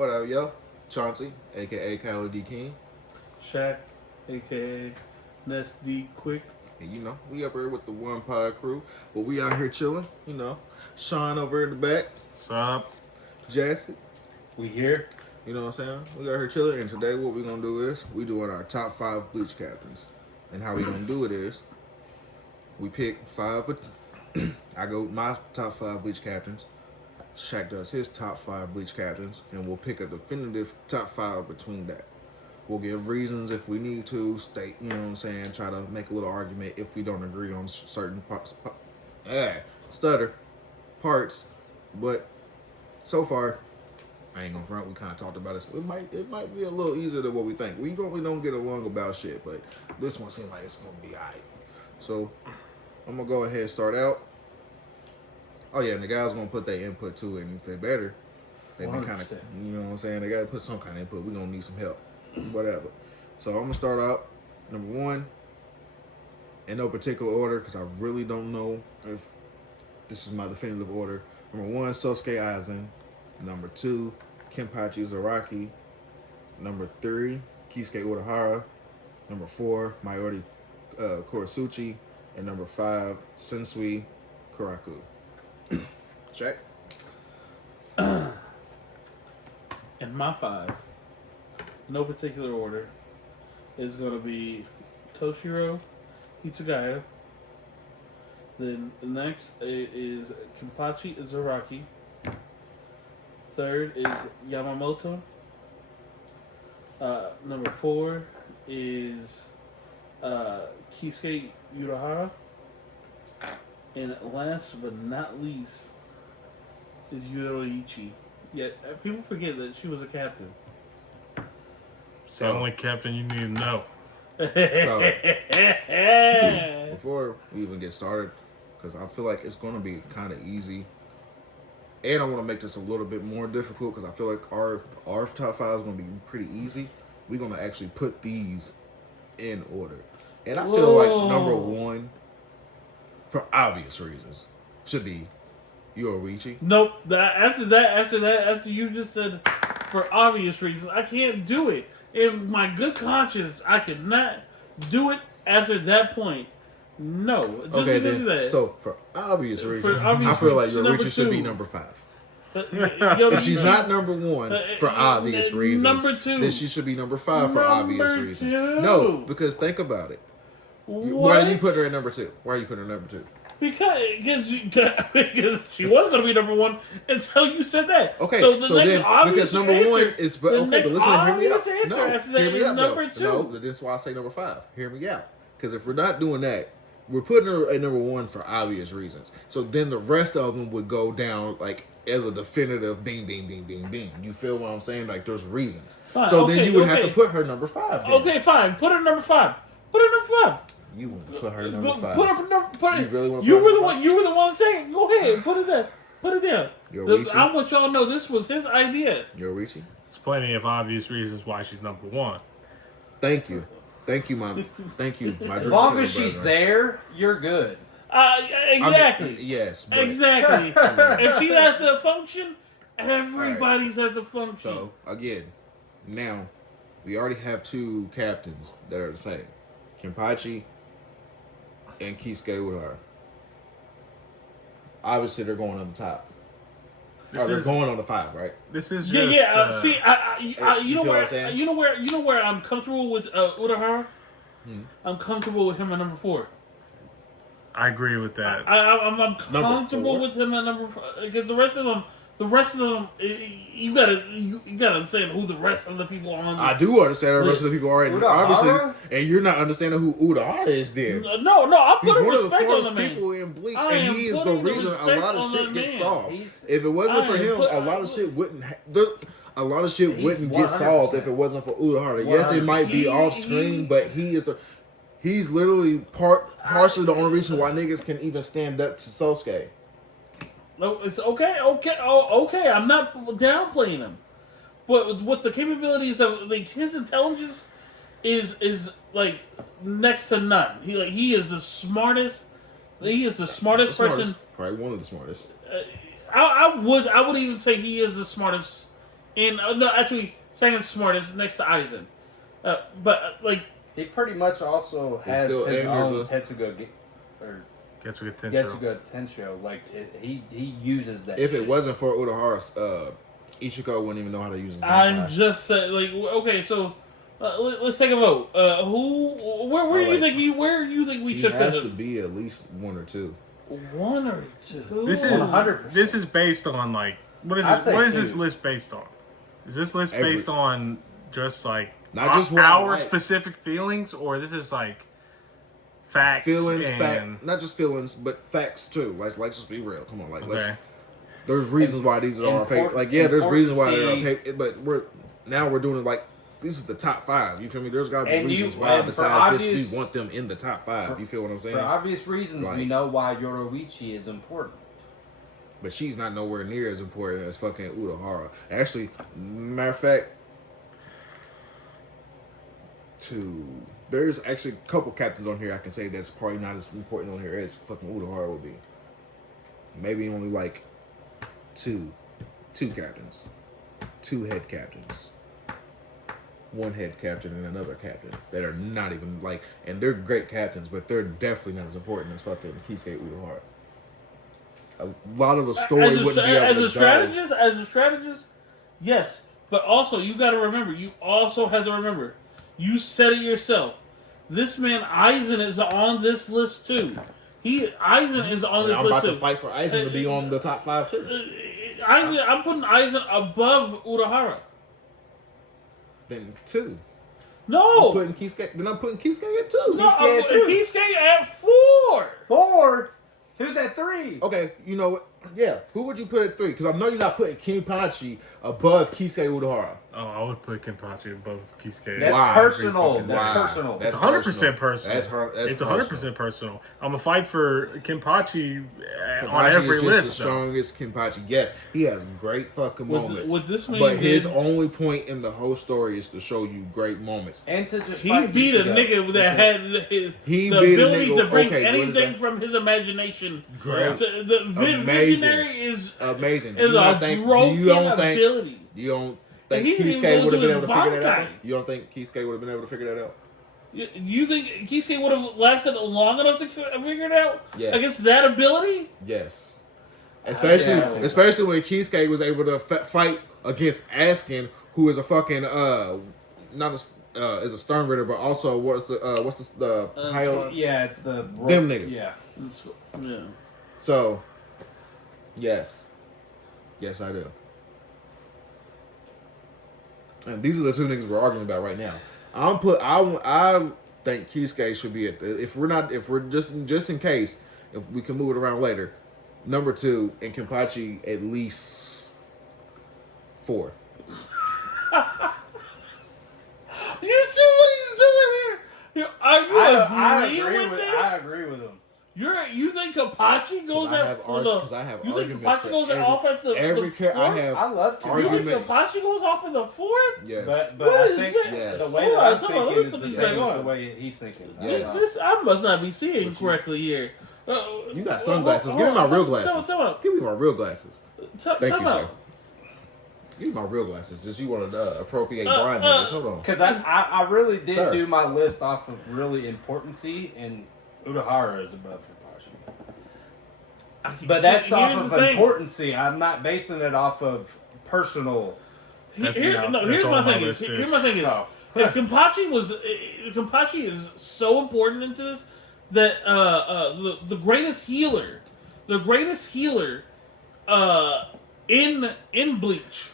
What up, yo? Chauncey, aka Coyote King. Shaq, aka Ness D Quick. And you know, we up here with the One Pod crew, but we out here chilling, you know. Sean over in the back. What's up? Jesse. We here. You know what I'm saying? We out here chilling, and today what we're gonna do is we doing our top 5 Bleach captains. And how we gonna do it is we pick 5. I go my top 5 Bleach captains. Shaq does his top 5 Bleach captains, and we'll pick a definitive top 5 between that. We'll give reasons if we need to, state, you know what I'm saying, try to make a little argument if we don't agree on certain parts, parts. But so far, I ain't gonna front, we kind of talked about it. So it might be a little easier than what we think. We don't get along about shit, but this one seems like it's gonna be alright. So I'm gonna go ahead and start out. Oh yeah, and the guys gonna put their input too, and if they better, they been kind of, you know what I'm saying, they gotta put some kind of input. We gonna need some help, whatever. So I'm gonna start out number 1 in no particular order because I really don't know if this is my definitive order. Number 1, Sosuke Aizen. Number 2, Kenpachi Zaraki. Number 3, Kisuke Urahara. Number 4, Mayuri Kurasuchi. And number 5, Sensui Kuraku. Check. And my 5, no particular order, is going to be Toshiro Itsugaya. Then the next is Kenpachi Zaraki. Third is Yamamoto. Number 4 is Kisuke Urahara. And last but not least is Yoruichi. Yet people forget that she was a captain. It's the only captain you need to know. So, before we even get started, because I feel like it's going to be kind of easy, and I want to make this a little bit more difficult because I feel like our top 5 is going to be pretty easy. We're going to actually put these in order. And I feel like number 1, for obvious reasons, should be Yoruichi. Nope. After you just said for obvious reasons, I can't do it. In my good conscience, I cannot do it after that point. No. Just Okay, because then. of that. So, for obvious reasons, obvious I feel like reasons, number Yoruichi should 2. be number 5. If she's not number 1 for obvious reasons, number 2, then she should be number 5 for obvious reasons. 2. No, because think about it. Why do you put her at number 2? Why are you putting her at number 2? Because she was going to be number 1 until you said that. Okay, so then because number 1 is but listen, hear me out. No, after that is number 2. No, that's why I say number 5. Hear me out. Because if we're not doing that, we're putting her at number 1 for obvious reasons. So then the rest of them would go down like as a definitive bing, bing, bing, bing, bing. You feel what I'm saying? Like there's reasons. Fine, so then you would have to put her number 5. Then. Okay, fine. Put her number 5. Put her number 5. You want to put her number 5? Put her number. Put you really want to you were the one. You were the one saying. Go ahead. Put it there. Put it there. I want y'all to know this was his idea. Yoruichi? There's plenty of obvious reasons why she's number 1. Thank you, my. As long as she's there, you're good. Exactly. I mean, yes. But, exactly. If she's at the function, everybody's at the function. So again, now we already have 2 captains that are the same, Kenpachi and Kisuke Urahara. Obviously, they're going on the top. They're going on the 5, right? This is just, see, you know where where I'm comfortable with Urahara. I'm comfortable with him at number 4. I agree with that. I'm comfortable with him at number 4 because the rest of them, you gotta understand who the rest of the people are on. I do understand the rest of the people are obviously, and you're not understanding who Urahara is. Then no, I put he's one of the respect on the smartest man. people in Bleach, and he is the reason a lot of shit gets solved. If it I wasn't for him, a lot of shit wouldn't. A lot of shit wouldn't get solved if it wasn't for Urahara. Yes, it might be off screen, but he's literally partially the only reason why niggas can even stand up to Sosuke. No, it's okay. Okay. I'm not downplaying him, but with the capabilities of like his intelligence is like next to none. He is the smartest. He is the smartest person. Probably one of the smartest. I would even say he is the smartest And no, actually, second smartest next to Aizen. Like He pretty much also He's has still his own Anders, or Getsuga Tensho. Getsuga Tensho. Like he uses that. if it shit. wasn't for Urahara's, Ichiko wouldn't even know how to use his I'm Genkai. just saying, like, okay, so let's take a vote. Where do you think we He should has put to him? be at least one or two. One or two? This is 100%. this is based on like what is I'd it? say What is two. this list based on? Is this list Every- based on just like Not just what I our like. specific feelings, or this is like facts Feelings, and not just feelings, but facts too. Like just be real. Come on, like let's. okay. There's reasons why these are our favorite. Like there's reasons why they're our favorite. But we're doing it like this is the top 5. You feel me? There's got to be And reasons you- why and for besides just obvious- we want them in the top 5. You feel what I'm saying? For obvious reasons, we Like- know why Yoroichi is important. But she's not nowhere near as important as fucking Urahara. Actually, matter of fact, there's actually a couple captains on here I can say that's probably not as important on here as fucking Urahara would be. Maybe only like two captains, 2 head captains, 1 head captain and another captain that are not even like, and they're great captains, but they're definitely not as important as fucking Kisuke Urahara. A lot of the story wouldn't be able as to a strategist, yes. But also, you got to remember. You also have to remember. You said it yourself. This man Aizen is on this list too. Aizen is on And this I'm list about too. to fight for Aizen to be on the top 5 too. Aizen, I'm putting Aizen above Urahara. Then 2. No, I'm putting Kisuke. Then I'm putting Kisuke at 2. no, Kisuke at two. Kisuke at 4. 4. Who's that 3? Okay, you know what? Yeah, who would you put at 3? Because I know you're not putting Kenpachi above Kisuke Urahara. Oh, I would put Kenpachi above Kisuke. That's Wow. personal. That's Wow. personal. That's It's 100% personal. That's It's 100% personal. I'm gonna fight for Kenpachi on Kenpachi every is just list. the though. strongest Kenpachi. Yes, he has great fucking moments. With this man but his did- only point in the whole story is to show you great moments. And to just He fight beat a Ichigo. nigga that That's had He the beat a ability nigga- to bring okay, what is anything that? from his imagination. Great. The Amazing. visionary is Amazing. is a broken ability. You don't think He didn't even Kisuke go would have to been his able to figure that out? Bankai. You don't think Kisuke would have been able to figure that out? You think Kisuke would have lasted long enough to figure it out? Yes. Against that ability? Yes. Especially Yeah. especially when Kisuke was able to fight against Askin, who is a fucking not is a Stern Ritter, but also what's the higher Yeah, it's the Them niggas. Yeah. Yeah. So yes, I do. And these are the 2 niggas we're arguing about right now. I think Kisuke should be at if we're just in case if we can move it around later. Number 2 and Kenpachi at least 4. You see what he's doing here? Are you I agreeing agree with with. this? I agree with him. You think Kapachi goes Because I have You think arguments Kapachi for goes every- off at the every fourth? I have I love You think arguments. Kapachi goes off at the 4th? Yes. But What I is think that? Yes. the way Hold that on, I'm hold on, let me thinking is put the this same back as on. the way he's thinking. Yes. I must not be seeing What you- correctly here. You got sunglasses. Give me my real glasses. Give me my real glasses. Thank you, sir. Give me my real glasses. Since you want to appropriate blind niggas. Hold on. Because I really did Sir. do my list off of really importancy, and Urahara is above Kapachi. But that's off of importancy. I'm not basing it off of personal. That's Here's all my my thing list is. is. Here's my thing is. Oh. If Kenpachi is so important into this that the greatest healer in Bleach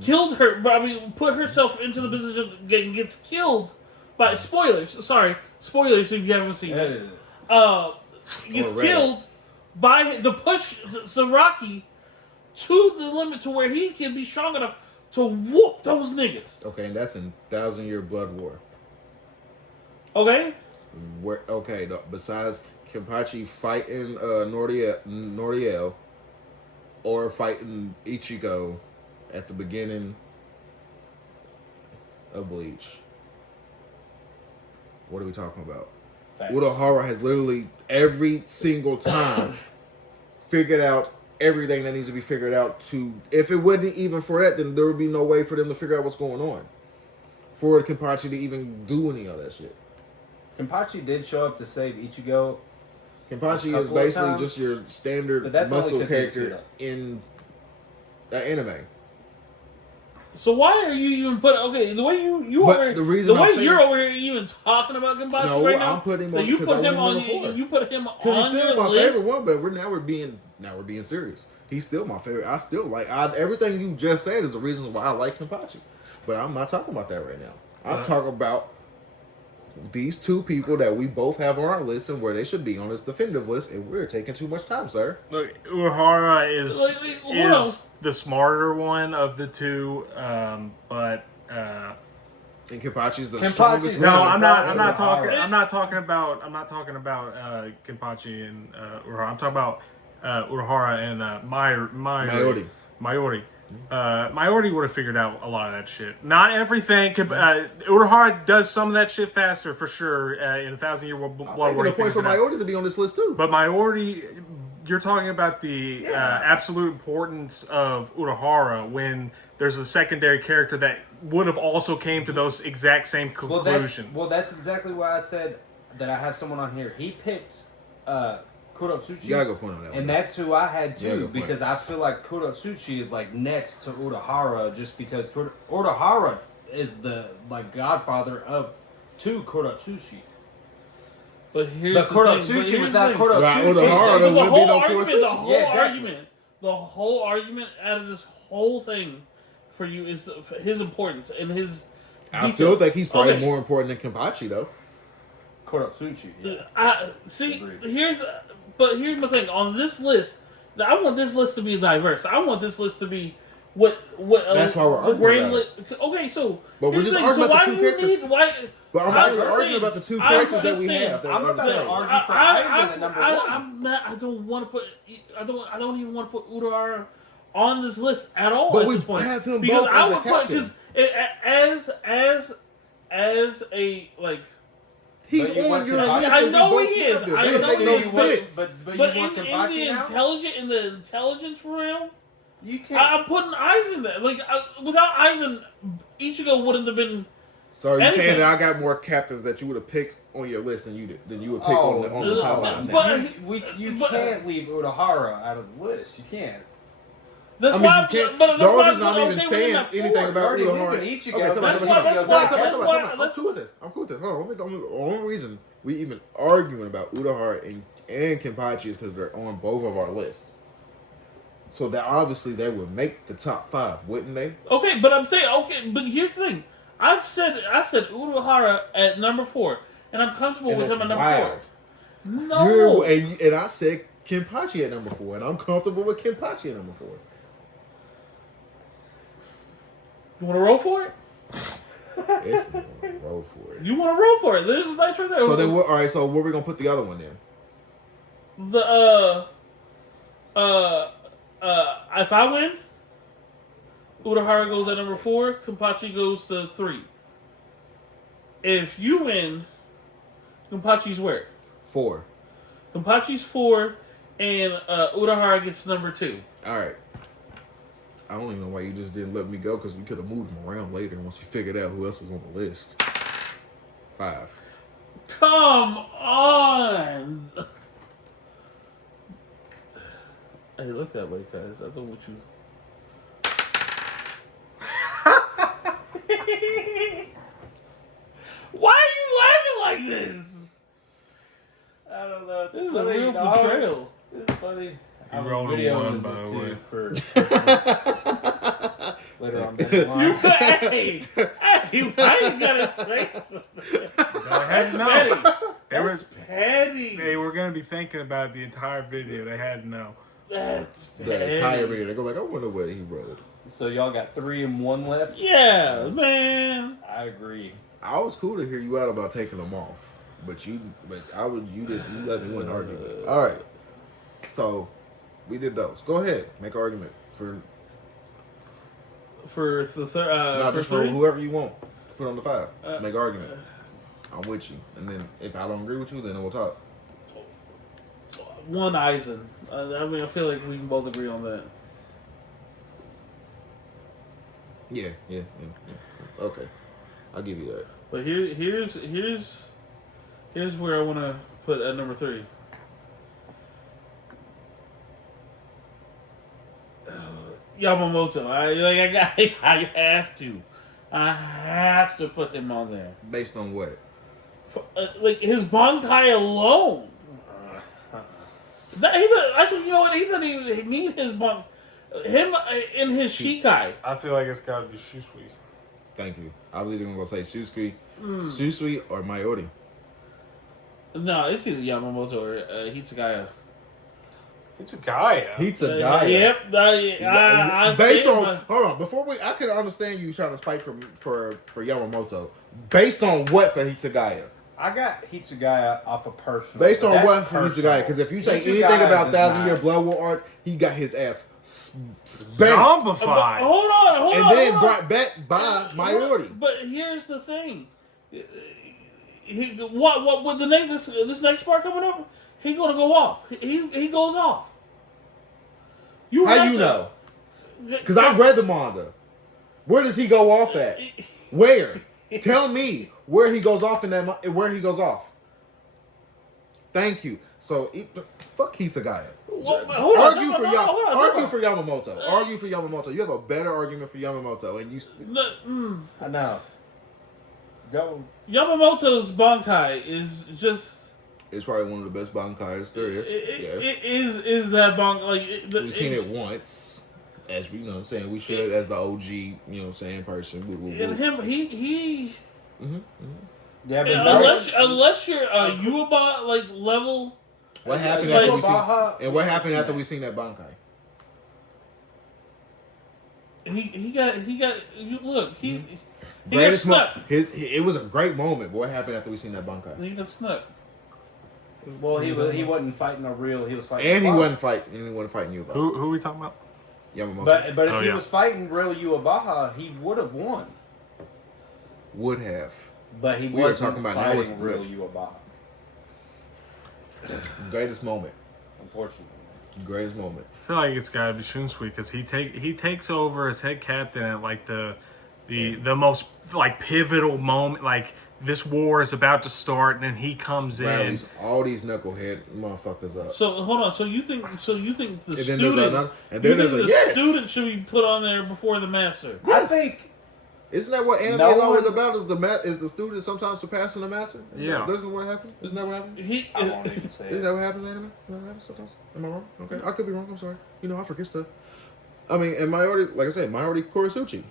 killed her. I mean, put herself into the position of gets killed by spoilers. Sorry, spoilers if you haven't seen it. Gets Already. killed by to push Saraki to the limit to where he can be strong enough to whoop those niggas. Okay, and that's in 1,000-Year Blood War. Okay? Besides Kenpachi fighting Nordiel or fighting Ichigo at the beginning of Bleach. What are we talking about? Facts. Urahara has literally every single time figured out everything that needs to be figured out to. If it wasn't even for that, then there would be no way for them to figure out what's going on. For Kenpachi to even do any of that shit. Kenpachi did show up to save Ichigo. Kenpachi is basically just your standard muscle character in that anime. So why are you even putting the way you're over here even talking about Kenpachi right now? I'm putting him on. You put him on he's still my list. favorite one, but we're being serious. He's still my favorite. I still like everything you just said is the reason why I like Kenpachi. But I'm not talking about that right now. I'm talking about these two people that we both have on our list and where they should be on this definitive list, and we're taking too much time, sir. Look, Urahara is the smarter one of the two, but and Kenpachi's the strongest. No, I'm not talking about Kenpachi and Urahara. I'm talking about Urahara and Mayuri. Mayuri would have figured out a lot of that shit. Not everything. Urahara does some of that shit faster for sure. In 1,000 Year Blood War, a point for Mayuri to be on this list too. But Mayuri, you're talking about the absolute importance of Urahara when there's a secondary character that would have also came to those exact same conclusions. Well, that's exactly why I said that I have someone on here. He picked Kurotsuchi. You gotta go point on that one. And that's who I had too, because I feel like Kurotsuchi is like next to Urahara, just because Urahara is the godfather to Kurotsuchi. But here's Kurotsuchi without Kurotsuchi, Urahara there wouldn't be no Kurotsuchi. The whole argument out of this whole thing for you is his importance and his. I still think he's probably more important than Kenpachi though. Kurotsuchi. Here's my thing on this list. I want this list to be diverse. I want this list to be what. That's why we're arguing about it. Okay, so but we're just arguing about the two characters. But I'm arguing about the two characters that we have. I'm about to argue for Aizen at number one. I'm not. I don't want to put. I don't even want to put Urahara on this list at all. But at we this point have him because both I as would a captain. as a like. He's on your list. I know he is. I know he is. But But in the intelligence realm, you can't. I'm putting Aizen there. Like without Aizen, Ichigo wouldn't have been. So you're saying that I got more captains that you would have picked on your list than you would pick on the top line. You can't leave Urahara out of the list. You can't. That's why. But the reason I'm even saying anything about Urahara. I'm cool with this. Hold on. The only reason we even arguing about Urahara and Kenpachi is because they're on both of our lists. So that obviously they would make the top 5, wouldn't they? Okay, but I'm saying but here's the thing. I've said Urahara at number 4, and I'm comfortable with him at number 4. No, and I said Kenpachi at number 4, and I'm comfortable with Kenpachi at number 4. You want to roll for it? Yes, roll for it. You want to roll for it? There's a nice right there. So then, all right. So where we gonna put the other one then? If I win, Urahara goes at number 4. Kenpachi goes to 3. If you win, Kenpachi's where? 4. Kenpachi's 4, and Urahara gets number 2. All right. I don't even know why you just didn't let me go, because we could have moved them around later once you figured out who else was on the list. 5. Come on! Hey, look that way, guys. I don't want you. Why are you laughing like this? I don't know. This is a real betrayal. It's funny. You rolled a 1, by the way. For later on down the line. Hey, why you gotta say something? That's petty. They were going to be thinking about the entire video. They had to know. That's petty. The entire video. They go like, I wonder where he rode. So y'all got 3 and 1 left? Yeah, man. I agree. I was cool to hear you out about taking them off, you let me win argument. All right, so we did those. Go ahead, make an argument for the third. just for whoever you want to put on the 5. Make an argument. I'm with you, and then if I don't agree with you, then we'll talk. one Aizen. I mean, I feel like we can both agree on that. Yeah. Okay, I'll give you that. But here's where I want to put at number 3. Yamamoto. I have to put him on there. Based on what? Like his Bankai alone. Actually, you know what? He doesn't even need his Bankai. Him in his Shikai. I feel like it's got to be Shusui. Thank you. I was even gonna say Susui or Mayori. No, it's either Yamamoto or Hitsugaya. Hitsugaya. Yep. Based on hold on, before I could understand you trying to fight for Yamamoto. Based on what for Hitsugaya? I got Hitsugaya off of personal. Based on That's what for personal. Hitsugaya? Because if you say Hitsugaya anything about does 1,000 Year not- Blood War arc, he got his ass spanked. Zombified. Hold on. And then brought back by Mayori. But here's the thing. What with the next this next part coming up? He's gonna go off. He goes off. How you know? Because I read the manga. Where does he go off at? Where? Tell me where he goes off in that. Where he goes off. Thank you. So fuck Hitsugaya. Argue for Yamamoto. Argue for Yamamoto. You have a better argument for Yamamoto, and you. I know. Go. Yamamoto's Bankai is just. It's probably one of the best Bankais there is. Yes. Is that Bankai like? We've seen it once, as we saying we should as the OG, saying person. And him, he. Yeah, but unless you're a Yuaba like level. What happened like, after we seen? And what happened after we seen that Bankai? He got you look he got Greatest snuck. It was a great moment. But what happened after we seen that Bankai? He got snuck. Well, he wasn't fighting a real. He was fighting. And he wasn't fighting you. Who are we talking about? Yamamoto. But if he was fighting real Yuabaha, he would have won. Would have. But he We were wasn't talking about fighting now. real Yuabaha. Greatest moment. Unfortunately. Greatest moment. I feel like it's got to be Shunsui because he takes over as head captain at like the most like pivotal moment. Like this war is about to start, and then he comes in. All these knucklehead motherfuckers up. So hold on. So you think the student? Yes! Student should be put on there before the master? Yes. I think. Isn't that what anime is always about? Is the student sometimes surpassing the master? Yeah. Isn't what happened? Isn't that what happened? I won't even say Isn't it. that what happens in anime? Isn't that what happens sometimes? Am I wrong? Okay, I could be wrong. I'm sorry. I forget stuff. I mean, and like I said, Mayori Kurisuchi.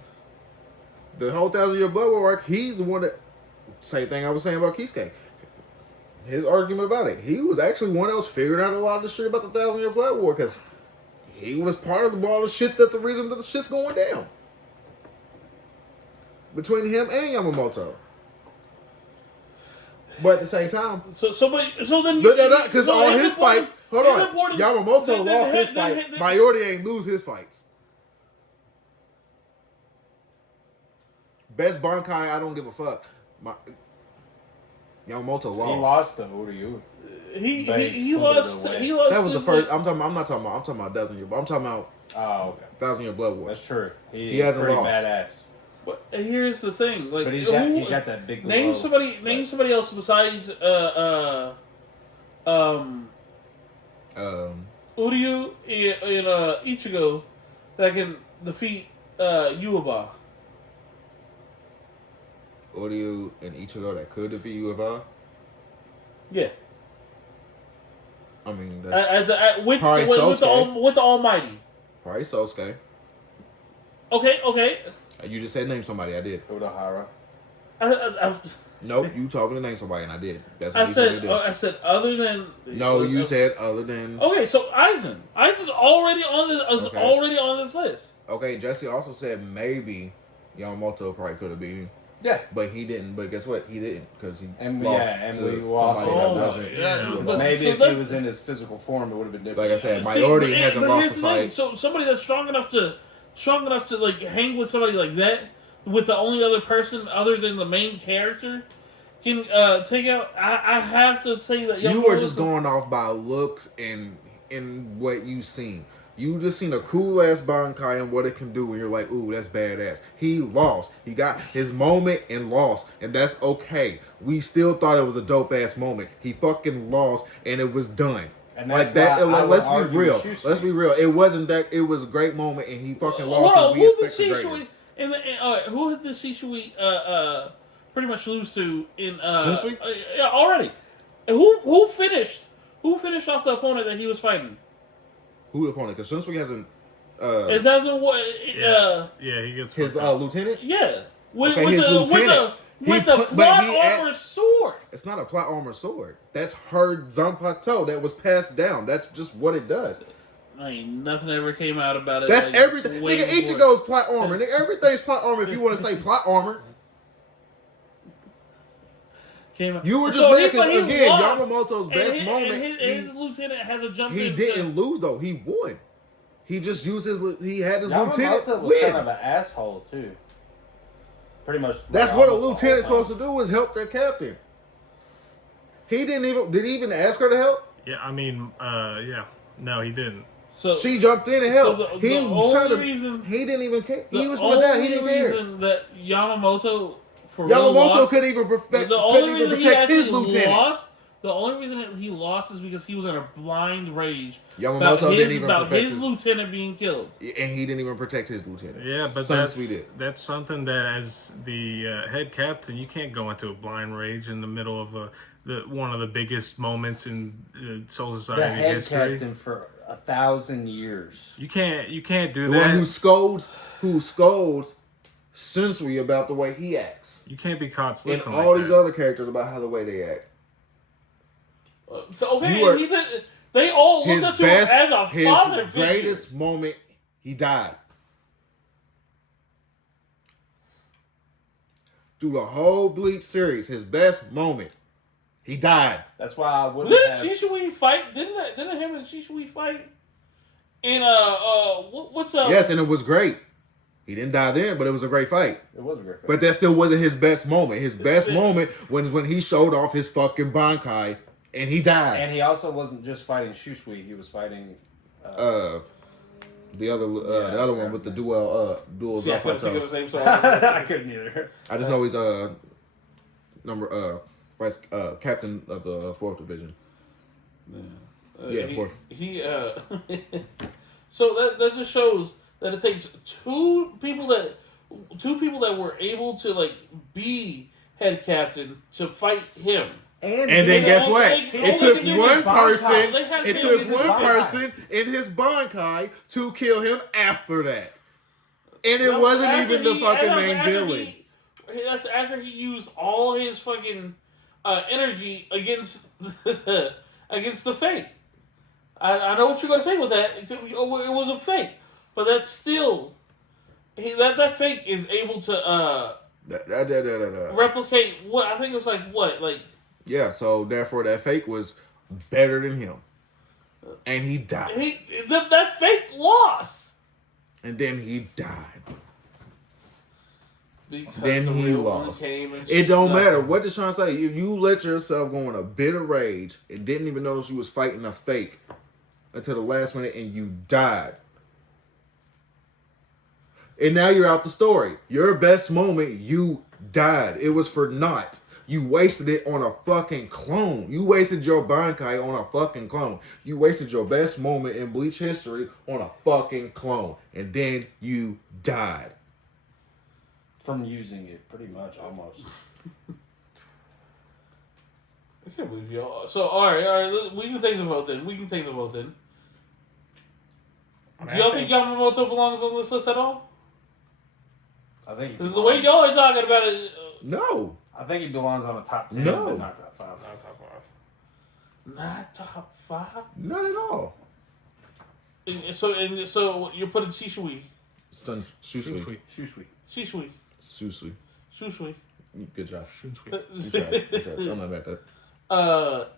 The whole 1,000 Year Blood War arc, he's the one that. Same thing I was saying about Kisuke. His argument about it. He was actually one that was figuring out a lot of the shit about the 1,000 Year Blood War because he was part of all the shit the reason that the shit's going down. Between him and Yamamoto. But at the same time, so then because all his fights, hold on, Yamamoto lost his fight. Mayori ain't lose his fights. Best Bankai, I don't give a fuck. Yamamoto lost. He lost to Uryu. He lost. That was the first. I'm talking about 1,000 Year. I'm talking about Oh, okay. 1,000 Year Blood War. That's true. He hasn't pretty lost. badass. But here's the thing, like But he's got that big. name glow. somebody else besides Uryu and Ichigo that can defeat Yuaba. Uryu and Ichigo that could defeat Yuaba. Yeah. I mean, that's With probably Sosuke. with the Almighty. Probably Sosuke. Okay. You just said name somebody. I did. Urahara. Nope, you told me to name somebody, and I did. That's I what you did. said other than. No, you said other than. Okay, so Aizen. Aizen's already on this list. Okay, Jesse also said maybe Yamamoto probably could have beat him. Yeah. But he didn't. But guess what? He didn't because he And lost and to we somebody also that no. wasn't. Yeah, Yuaba. Maybe So if that- he was in his physical form, it would have been different. Like I said, See, Mayori but hasn't here's lost the a thing. fight. So somebody that's strong enough to like hang with somebody like that, with the only other person other than the main character, can take out. I have to say that You were just going off by looks and in what you seen. You just seen a cool ass Bankai and what it can do, and you're like, ooh, that's badass. He lost. He got his moment and lost, and that's okay. We still thought it was a dope ass moment. He fucking lost, and it was done. And like that. Let's be real. Let's Let's be real. It wasn't that. It was a great moment, and he fucking lost. Hold on, and we who did expected greater. Shishui who did Shishui pretty much lose to in Shishui? yeah, already? Who finished off the opponent that he was fighting? Who the opponent? Because Shishui hasn't. It doesn't what Yeah, he gets His lieutenant. Yeah, with, Okay, with his the lieutenant. with the plot armor sword. It's not a plot armor sword. That's her Zanpakuto that was passed down. That's just what it does. I ain't nothing ever came out about it. That's like, everything. way Nigga, before. Ichigo's plot armor. Nigga, everything's plot armor if you want to say plot armor. Came out. You were just So making, but he again, lost. Yamamoto's best And moment. his lieutenant had to jump in. He didn't lose, though. He won. He just used he had his lieutenant Yamamoto was win. kind of an asshole too. Pretty much. That's what a lieutenant's supposed to do, is help their captain. He did he even ask her to help? Yeah, I mean, yeah. No, he didn't. So she jumped in and helped. So the only reason he didn't even care. He was my dad. He didn't care. The reason that Yamamoto couldn't even protect his lieutenant. The only reason that he lost is because he was in a blind rage Yamamoto didn't even about protect his lieutenant being killed, and he didn't even protect his lieutenant. Yeah, but that's something that as the head captain, you can't go into a blind rage in the middle of one of the biggest moments in Soul Society history. The head captain for 1,000 years. You can't do the that. One who scolds Sensui about the way he acts. You can't be caught slipping. And all these other characters about how the way they act. Okay, they all looked up to him as a father his figure. greatest moment, he died. Through the whole Bleach series, his best moment, he died. That's why I wouldn't. Didn't Shishui fight? Didn't him and Shishui fight? And what's up? Yes, and it was great. He didn't die then, but it was a great fight. It was a great fight. But that still wasn't his best moment. His best moment was when he showed off his fucking Bankai and he died. And he also wasn't just fighting Shisui. He was fighting the other one with the dual See, I couldn't think of his name, so I couldn't either. I just know he's vice captain of the 4th division. Yeah, fourth. He so that just shows that it takes two people that were able to like be head captain to fight him. And then guess what? It took one person. It It took one person in his Bankai to kill him after that, and it wasn't even the fucking main villain. That's after he used all his fucking energy against against the fake. I know what you're gonna say with that. It was a fake, but that's still that fake is able to replicate what I think it's like. Yeah, so therefore that fake was better than him. And he died. That fake lost. And then he died. Because then he lost. It don't matter what they're trying to say. If you let yourself go in a bit of rage and didn't even notice you was fighting a fake until the last minute and you died. And now you're out the story. Your best moment, you died. It was for naught. You wasted it on a fucking clone. You wasted your Bankai on a fucking clone. You wasted your best moment in Bleach history on a fucking clone. And then you died. From using it, pretty much, almost. I can't believe y'all. So, alright, we can take the vote then. Do y'all think Yamamoto belongs on this list at all? I think the way y'all are talking about it. No. I think he belongs on the top 10, no. but not top 5. Not top 5? Not at all. So you're putting Shishui. Susui. Good job. You tried. I'm not mad at that.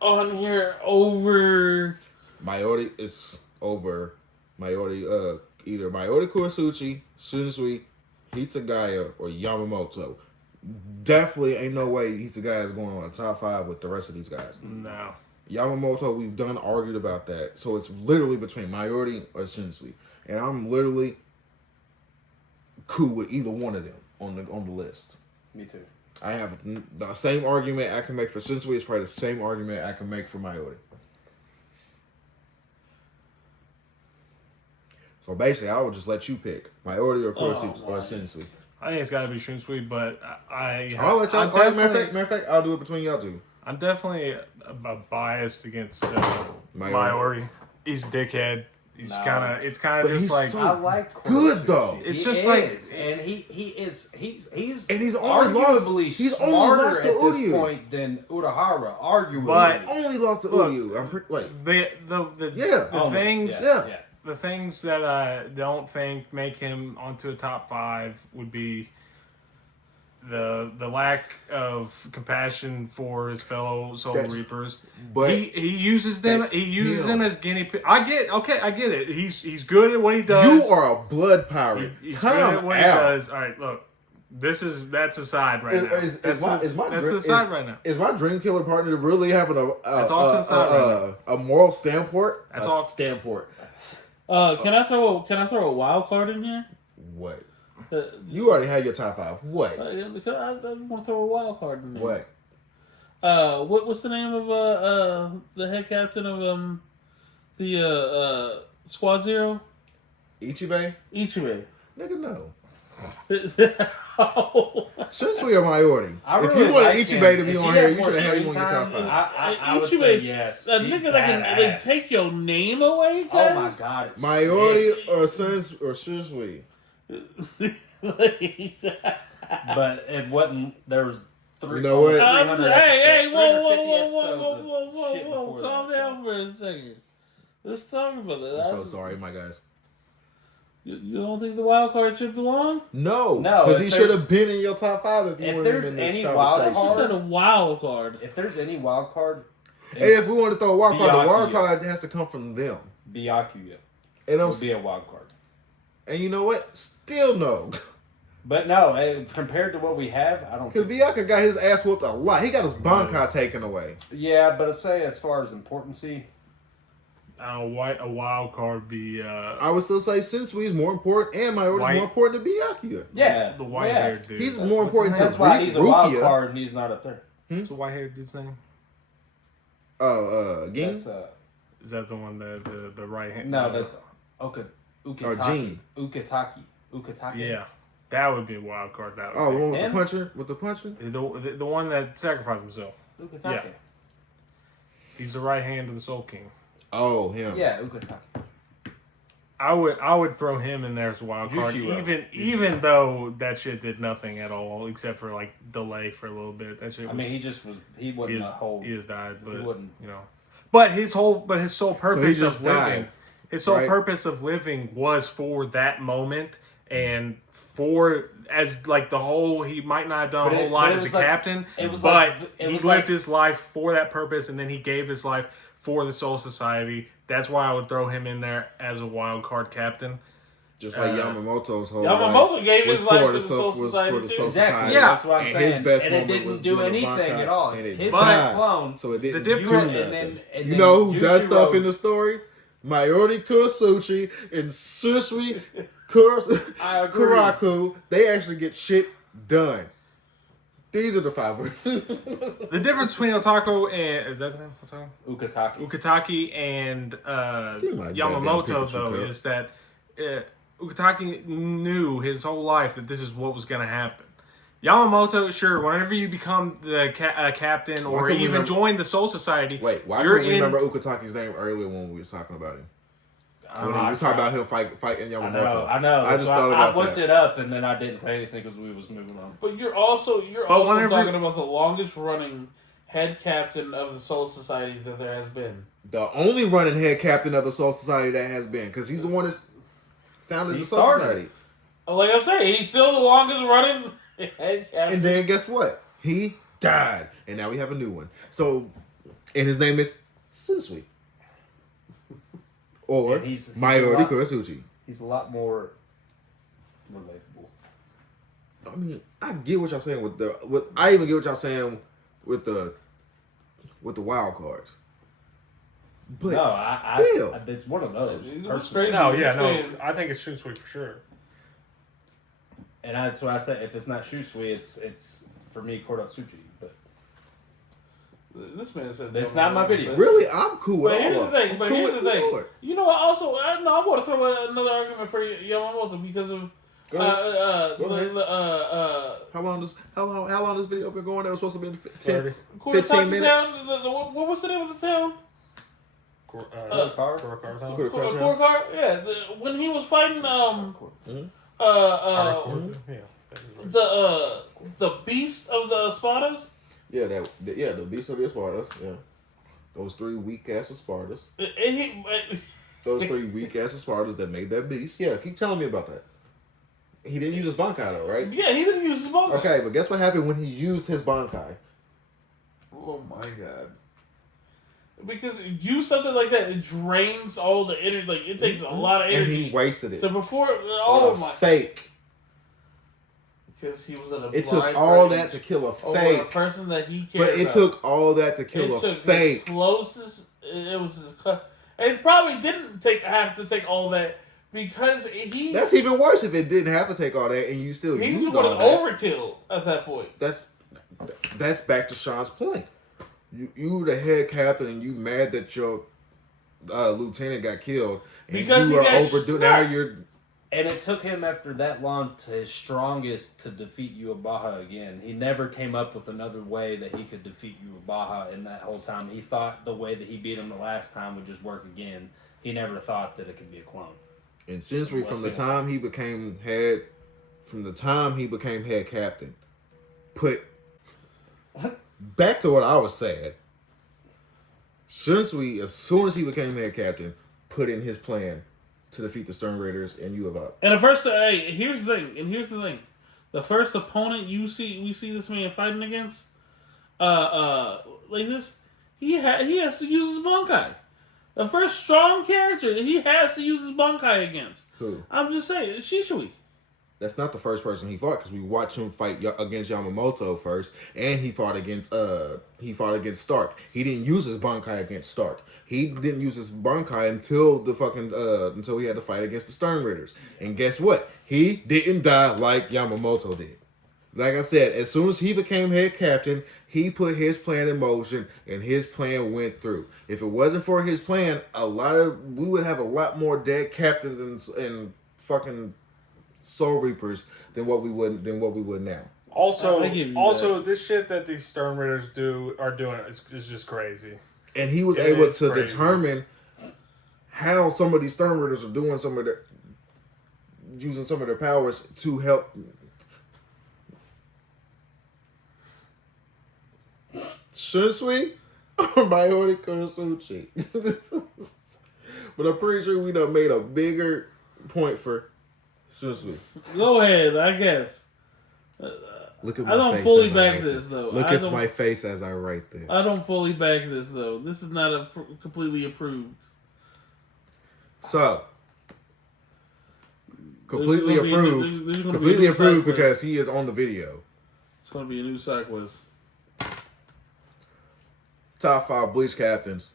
On here over Mayori is over. Either Mayori Kurasuchi, Shunsui, Hitsugaya, or Yamamoto. definitely ain't no way he's the guy that's going on a top 5 with the rest of these guys. No. Yamamoto, we've done argued about that. So it's literally between Mayorti or Shinsui. And I'm literally cool with either one of them on the list. Me too. I have the same argument I can make for Shinsui is probably the same argument I can make for Mayorti. So basically, I would just let you pick Mayorti or Shinsui. I think it's got to be Shinsui, but I'll let y'all. Matter of fact, I'll do it between y'all two. I'm definitely biased against Mayorti. Mayorti. He's a dickhead. He's kind of. It's kind of But just he's like so I like good Konosuke. though. It's He just is, like- and he's And he's only lost. arguably He's only smarter lost to at this Uryu. point than Urahara. Arguably, But- Only lost to Look, Uryu. I'm pretty like. the Yeah. the things Yeah. the things that I don't think make him onto a top 5 would be the lack of compassion for his fellow Soul That's- Reapers. But He uses them. that's He uses him. them as guinea pigs. I get it. He's good at what he does. you are a blood pirate. He's good Time at what he out. does. All right, look. That's aside right now. Is That's my that's dream, aside right now. Is my dream killer partner really having That's all to the side a moral standpoint? That's all- standpoint. Can I throw a wild card in here? What? Uh, You already had your top 5. What? I want to throw a wild card in there. What? What's the name of the head captain of the Squad Zero? Ichibe? Ichibe. Nigga, no. Oh. Shinsui or Mayorti? I If really you wanted like Ichibe him. to be If on he here, had you more should have had him on screen your top time, 5. I would Ichibe, say yes. A He's nigga that can badass. take your name away. Oh my cuz? god, it's Mayorti sick. or Shinsui? But it wasn't. There was three. You know what? I'm just, 300 hey, episodes- whoa, 350 episodes of whoa, shit before calm that, down for a second. Let's talk about that. I'm so sorry, my guys. You don't think the wild card should belong? No, No, because if he should there's- have been in your top 5 if you if wanted him there's in this any conversation. She wild said a wild card. If there's any wild card, And if we want to throw a wild card, the wild Byakuya. card has to come from them. Byakuya And I'm would be a wild card. and you know what? Still no, But no, compared to what we have, I don't. because think Byakuya got his ass whooped a lot. He got his Bankai taken away. Yeah, but I say as far as importancy, A wild card be I would still say Sensui's more important, and Mayorti's White. more important than Byakuya. yeah, the white haired dude. He's That's more what's important his to That's why he's a wild Rukia. card and he's not up there. name? What's the white haired dude's name? Ging That's Is that the one that the right hand? no, that's Gene. Ukitaki. Yeah, that would be a wild card. That would Oh, the be. one with Him? the puncher, with the puncher. The one that sacrificed himself. Ukitake. Yeah. He's the right hand of the Soul King. Oh, him. Yeah, Ukitake. I would throw him in there as a wild card, Jushiro. even though that shit did nothing at all except for like delay for a little bit. That shit. Was, I mean, he wasn't a whole. he just died, but wouldn't. you know. But his sole purpose just of living, died, his sole right? purpose of living was for that moment and for as like the whole. He might not have done But a whole it- lot but it as a was like- captain, it was but like- it he was lived like- his life for that purpose, and then he gave his life for the Soul Society. That's why I would throw him in there as a wild card captain. Just like Yamamoto's whole Yamamoto life gave was his life for for the the Soul was Society for the too. Soul Exactly. Society. Yeah. That's what I'm And saying. his best and it moment didn't was do doing the anything Bankai, at all. and it His died. clone. So it didn't The diff- do and nothing. and You then know who does Jushiro- stuff in the story? Mayorti Kurasuchi and Susui Kuras- I agree. Kuraku. They actually get shit done. These are the 5 words. The difference between Otaku and is that his name? Otaku? Ukitake. Ukitaki and Give me my goddamn Yamamoto Pikachu though cup. is that Ukitaki knew his whole life that this is what was going to happen. Yamamoto, sure, whenever you become the captain or couldn't we even remember- join the Soul Society, Wait, why you're couldn't we in. remember Ukitaki's name earlier when we was talking about him? When we I was talking about him fighting Yamamoto. I know. I just So thought I about looked that. it up and then I didn't say anything because we was moving on. But you're also whenever- talking about the longest running head captain of the Soul Society that there has been. The only running head captain of the Soul Society that has been, because he's the one that's founded He the Soul started. Society. Like I'm saying, he's still the longest running head captain. And then guess what? He died, and now we have a new one. So, and his name is Sensui. Or And he's a Mayorti lot- Kurasuchi. He's a lot more relatable. I mean, I get what y'all saying I even get what y'all saying with the wild cards. But No, still, it's one of those. It was Personally. crazy. No, yeah, This no. man- I think it's Shunsui for sure. And that's why I said if it's not Shusui, it's for me Korotsuchi. But This man said It's not my video. really, I'm cool with But all here's the of them. thing. But I'm cool here's with the thing. either one. You know what? Also, I want to throw out another argument for Yamamoto because of Go ahead. Go ahead. the How long this video been going? That was supposed to be 30. 15 minutes. Town, what was the name of the town? Car? Korokar. Yeah, when he was fighting the beast of the Spartas. Yeah, the Beast of the Spartas. Yeah, those 3 weak ass Spartas. Those 3 weak ass Spartas that made that beast. Yeah, keep telling me about that. He didn't use his Bankai though, right? Yeah, he didn't use his Bankai. Okay, but guess what happened when he used his Bankai? Oh my god. Because use something like that, it drains all the energy. Like it takes a lot of energy. And he wasted it. To before, oh my! Fake. Because he was in a. It took all that to kill a fake. A person that he cared But it about. took all that to kill a fake. His closest. It was his. It probably didn't have to take all that because he. That's even worse if it didn't have to take all that and you still he used would all have that. overkill at that point. That's back to Sean's point. You the head captain and you mad that your lieutenant got killed and Because you he are got overdoing. shot. Now you're. And it took him after that long to his strongest to defeat Yuabaha again. He never came up with another way that he could defeat Yuabaha in that whole time. He thought the way that he beat him the last time would just work again. He never thought that it could be a clone. And Sensui, from the time he became head captain, put back to what I was saying. Sensui, as soon as he became head captain, put in his plan to defeat the Stern Raiders and Yuaba. And the first, here's the thing. The first opponent we see this man fighting against, like this, he has to use his Bankai. The first strong character that he has to use his Bankai against. Who? I'm just saying, Shishui. That's not the first person he fought because we watched him fight against Yamamoto first, and he fought against Stark. He didn't use his Bankai against Stark. He didn't use his Bankai until until he had to fight against the Stern Raiders. And guess what? He didn't die like Yamamoto did. Like I said, as soon as he became head captain, he put his plan in motion, and his plan went through. If it wasn't for his plan, we would have a lot more dead captains and fucking Soul Reapers than what we would now. Also, I give you this shit that these Stern Raiders are doing is just crazy. And he was Yeah, able it's to crazy. determine how some of these Stern Raiders are doing using some of their powers to help. Shunsui or Coyote Kosuchi? But I'm pretty sure we done made a bigger point for Shunsui. Go ahead, I guess. Look at my I don't face fully as I back write this though. Look I at don't- my face as I write this. I don't fully back this though. This is not completely approved. So, completely There's gonna be a- approved. there's gonna be a Completely new approved side quest. because he is on the video. It's gonna be a new side quest. Top 5 Bleach captains.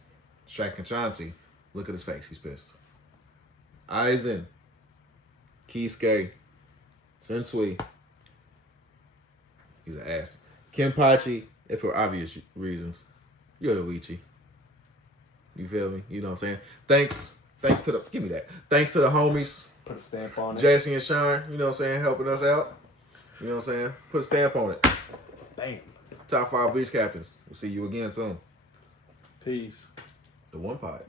Shaq and Chauncey. Look at his face. He's pissed. Aizen. Kisuke. Sensui. He's an ass. Kenpachi, if for obvious reasons. Yoruichi. You feel me? You know what I'm saying? Thanks to the... Give me that. Thanks to the homies. Put a stamp on it. Jesse and Sean, you know what I'm saying? Helping us out. You know what I'm saying? Put a stamp on it. Bam. Top 5 Bleach captains. We'll see you again soon. Peace. The One Pod.